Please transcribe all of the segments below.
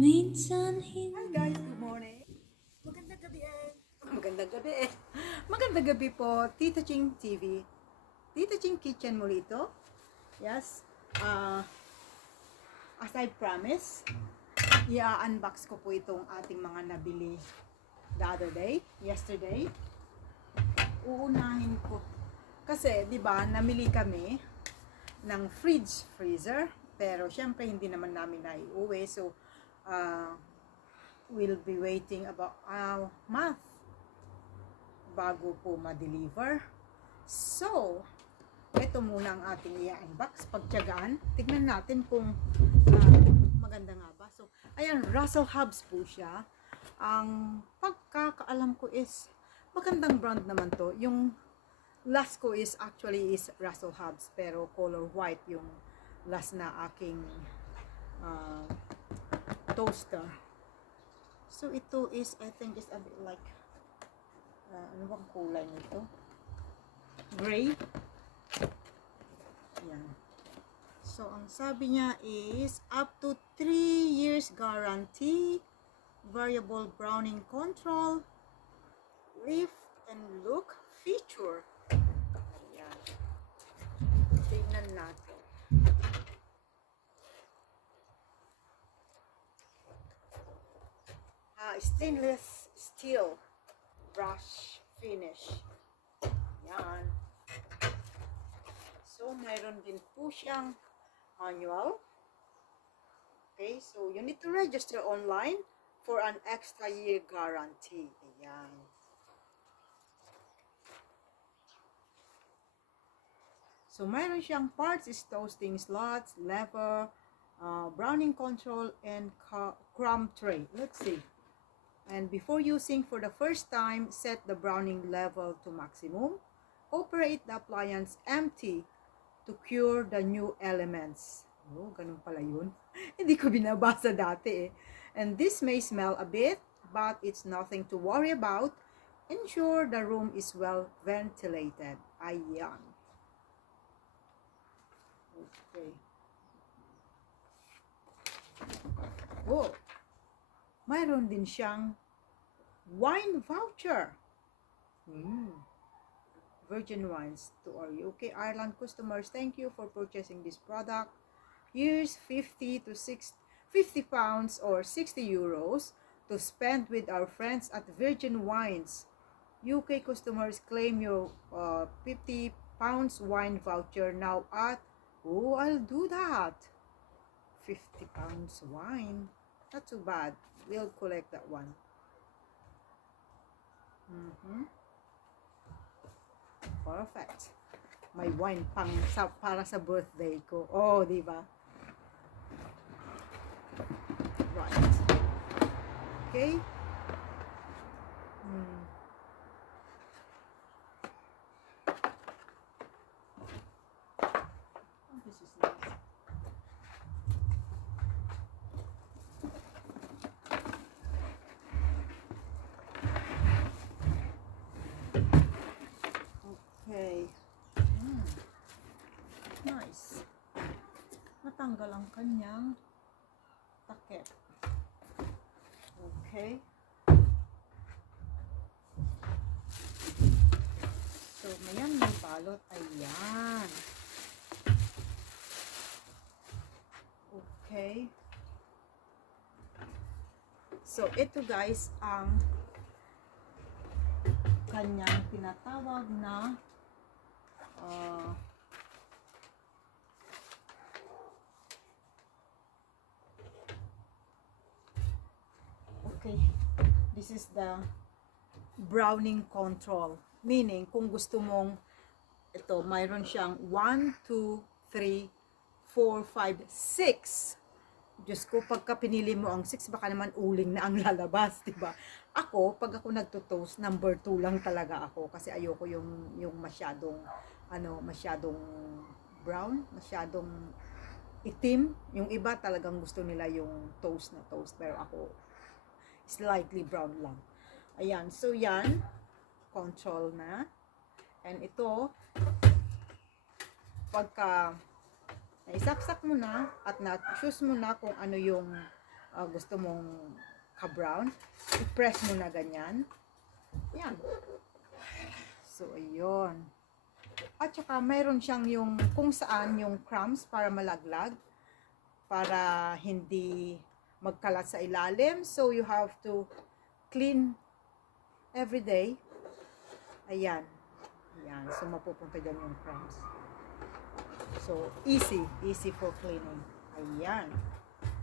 Hi guys, good morning. Magandang gabi eh. Magandang gabi eh. Magandang gabi po, Tita Ching TV. Tita Ching Kitchen muli ito. Yes. As I promised, i-unbox ko po itong ating mga nabili the other day, yesterday. Uunahin ko. Kasi, di ba, namili kami ng fridge freezer. Pero, syempre, hindi naman namin naiuwi. So, we'll be waiting about a month bago po ma-deliver. So, ito muna ang ating i-unbox. Pagtyagaan, tignan natin kung maganda nga ba. So, ayan, Russell Hobbs po siya. Ang pagkakaalam ko is, magandang brand naman to. Yung last ko is actually is Russell Hobbs, pero color white yung last na aking toaster. So, ito is, I think is a bit like, ano bang kulay nito? Gray. Yan. So, ang sabi niya is, up to 3 years guarantee, variable browning control, lift and look feature. Ayan. Tingnan natin. Stainless steel brush finish. Yan. So, mayroon din po siyang manual. Okay, so you need to register online for an extra year guarantee. Ayan. So, mayroon siyang parts is toasting slots, lever, browning control, and crumb tray. Let's see. And before using for the first time, set the browning level to maximum. Operate the appliance empty to cure the new elements. Oh, ganun pala yun. Hindi ko binabasa dati eh. And this may smell a bit, but it's nothing to worry about. Ensure the room is well ventilated. Ayan. Okay. Oh. Mayroon din siyang wine voucher. Virgin wines to our UK Ireland customers. Thank you for purchasing this product. Here's 50 to 50 pounds or 60 euros to spend with our friends at Virgin Wines. UK customers claim your 50 pounds wine voucher now at, oh, I'll do that. 50 pounds wine. Not too bad. We'll collect that one. Perfect. May wine pang para sa birthday ko. Oh, di ba? Right. Okay. Oh, this is nice. Okay. Nice. Natanggal ang kanyang takip. Okay. So, mayan may balot. Ayan. Okay. So, ito guys ang kanyang tinatawag na okay, this is the browning control, meaning kung gusto mong ito, mayroon siyang 1, 2, 3, 4, 5, 6. Diyos ko, pagka pinili mo ang 6, baka naman uling na ang lalabas, diba? Ako, pag ako nagto-toast, number 2 lang talaga ako kasi ayoko yung masyadong masyadong brown, masyadong itim. Yung iba talagang gusto nila yung toast na toast, pero ako slightly brown lang. Ayan, so yan, control na. And ito, pagka naisaksak mo na at na-choose mo na kung ano yung gusto mong ka-brown, i-press mo na ganyan. Yan. So, ayun. At saka, mayroon siyang yung kung saan yung crumbs para malaglag, para hindi magkalat sa ilalim. So, you have to clean every day. Ayan. Ayan. So, mapupunta dyan yung crumbs. So, easy. Easy for cleaning. Ayan.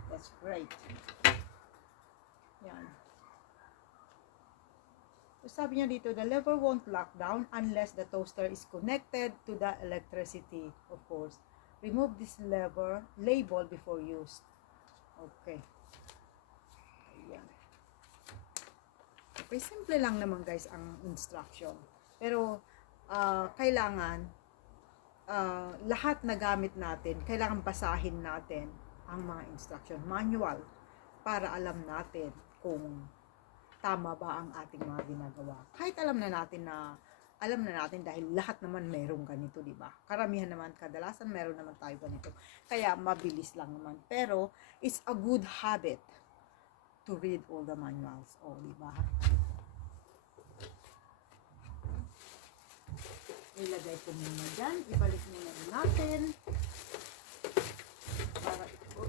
That's great. Yan. So, sabi niya dito, the lever won't lock down unless the toaster is connected to the electricity, of course. Remove this label before use. Okay. Ayan. Okay, simple lang naman guys ang instruction. Pero, kailangan, lahat na gamit natin, kailangan basahin natin ang mga instruction manual para alam natin kung tama ba ang ating mga ginagawa. Kahit alam na natin dahil lahat naman mayroong ganito, di ba? Karamihan naman, kadalasan mayroon naman tayo ganito. Kaya mabilis lang naman. Pero it's a good habit to read all the manuals. O, di ba? Ilagay ko muna dyan. Ibalik muna natin. Para ito.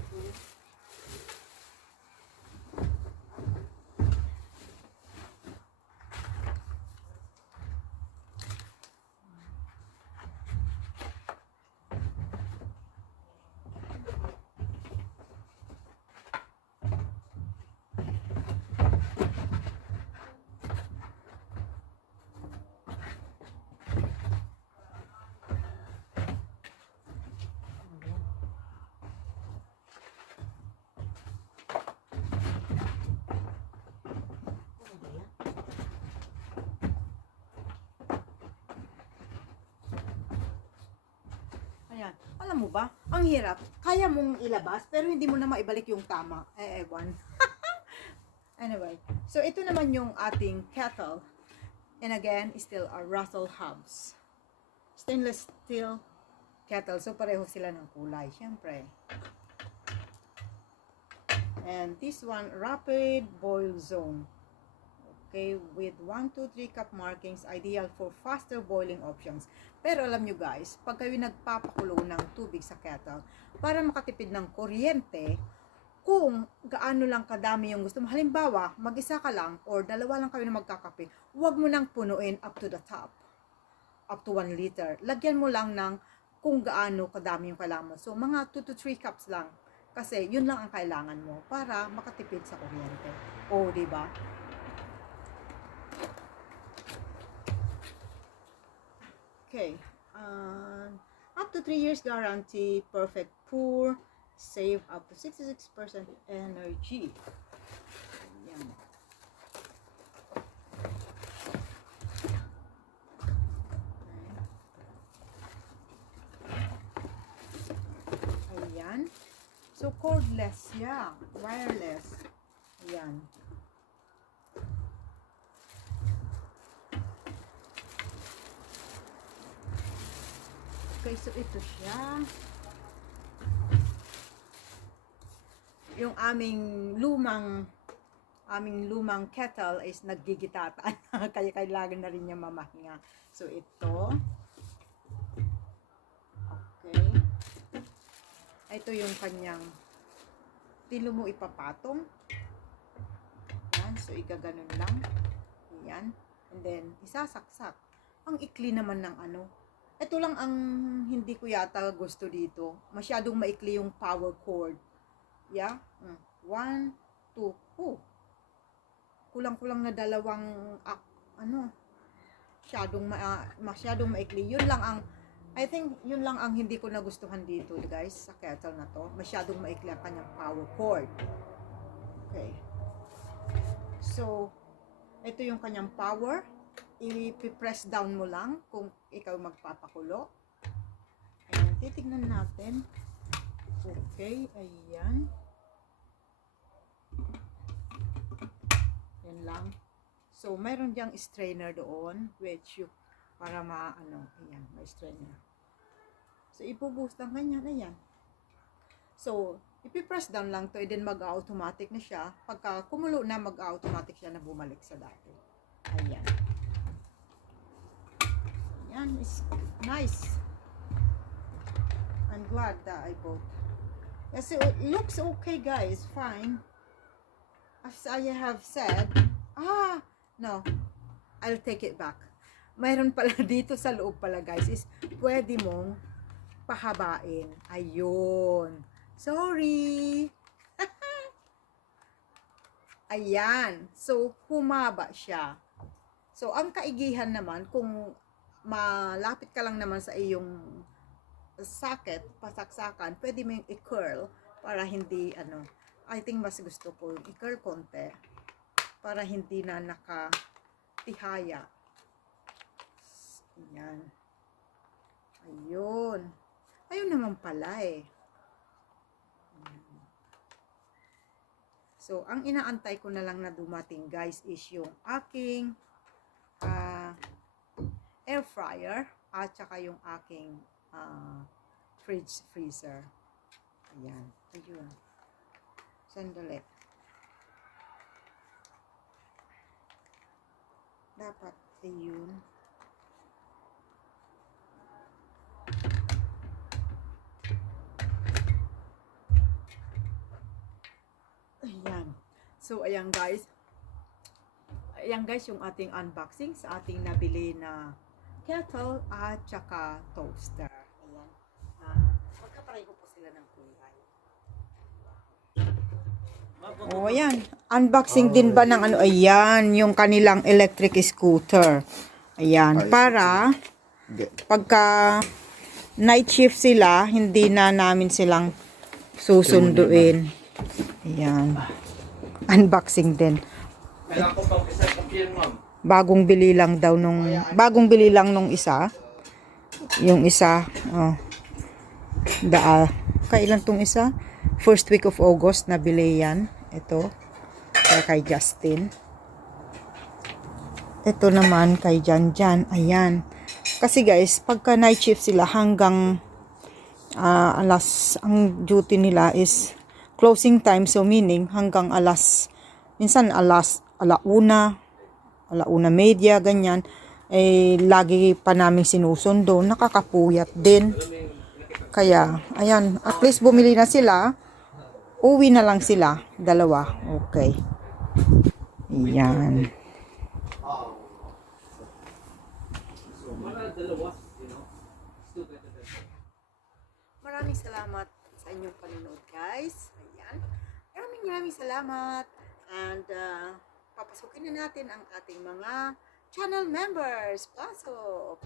Ayan. Alam mo ba, ang hirap. Kaya mong ilabas, pero hindi mo na maibalik yung tama. Ewan. Anyway, so ito naman yung ating kettle. And again, still a Russell Hobbs. Stainless steel kettle. So pareho sila ng kulay, syempre. And this one, rapid boil zone. Okay, with 1, 2, 3 cup markings, ideal for faster boiling options. Pero alam nyo guys, pag kayo nagpapakulo ng tubig sa kettle, para makatipid ng kuryente, kung gaano lang kadami yung gusto mo, halimbawa, mag-isa ka lang, or dalawa lang kayo na magkakape, huwag mo nang punuin up to the top, up to 1 liter. Lagyan mo lang ng kung gaano kadami yung kailangan mo. So, mga 2 to 3 cups lang. Kasi, yun lang ang kailangan mo para makatipid sa kuryente. O, diba? Okay, up to 3 years guarantee, perfect pour, save up to 66% energy. Ayan. Ayan. So, cordless, yeah, wireless. Ayan. Okay, so ito siya. Yung aming lumang kettle is naggigitatan. Kaya kailangan na rin niya mamahinga. So ito. Okay. Ito yung kanyang tilo mo ipapatong. Yan. So igaganon lang. Yan. And then isasaksak. Ang ikli naman ng ano. Ito lang ang hindi ko yata gusto dito. Masyadong maikli yung power cord. Yeah? 1, 2. Oh. Kulang-kulang na dalawang masyadong maikli. Yun lang ang I think yun lang ang hindi ko nagustuhan dito, guys, sa kettle na to. Masyadong maikli ang kanyang power cord. Okay. So, ito yung kanyang power. I-press down mo lang kung ikaw magpapakulo. Ayan, titignan natin. Okay, ayan. Yan lang. So, mayroon diyang strainer doon, which para ayan, may strainer. So, ipo-boost lang ganyan, ayan. So, ipipress down lang to, then mag-automatic na siya. Pagka kumulo na, mag-automatic siya na bumalik sa dati. Ayan. Ayan, is nice. I'm glad that I bought. Yes, it looks okay, guys. Fine. As I have said, no, I'll take it back. Mayroon pala dito sa loob pala, guys, is pwede mong pahabain. Ayun. Sorry. Ayan. So, humaba siya. So, ang kaigihan naman, kung malapit ka lang naman sa iyong socket, pasaksakan, pwede mo yung i-curl para hindi, I think mas gusto ko yung i-curl konti para hindi na nakatihaya. Ayan. Ayun. Ayun naman pala eh. So, ang inaantay ko na lang na dumating, guys, is yung aking air fryer at saka yung aking freezer. Ayan. Ayun. Sandali. Dapat ayun. Ayan. So, ayan guys. Ayan guys yung ating unboxing sa ating nabili na kettle at saka toaster. Ayan. Magkapareho po sila ng kulay. Oh, ayan. Unboxing din ba ng ayan, yung kanilang electric scooter. Ayan. Para pagka night shift sila, hindi na namin silang susunduin. Ayan. Unboxing din. Bagong bili lang daw nung isa. Yung isa, kailan tong isa? First week of August nabili yan. Ito. Kay Justin. Ito naman kay Jan. Ayan. Kasi guys, pagka night shift sila hanggang ang duty nila is closing time, so meaning hanggang minsan alauna media, ganyan, lagi pa namin sinusundo, nakakapuyat din. Kaya, ayan, at least bumili na sila, uwi na lang sila, dalawa, okay. Ayan. Maraming salamat sa inyong panonood, guys. Maraming salamat. And papasukin na natin ang ating mga channel members. Pasok!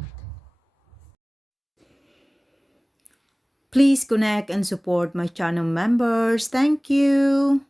Please connect and support my channel members. Thank you!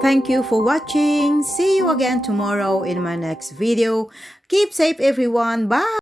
Thank you for watching. See you again tomorrow in my next video. Keep safe, everyone. Bye.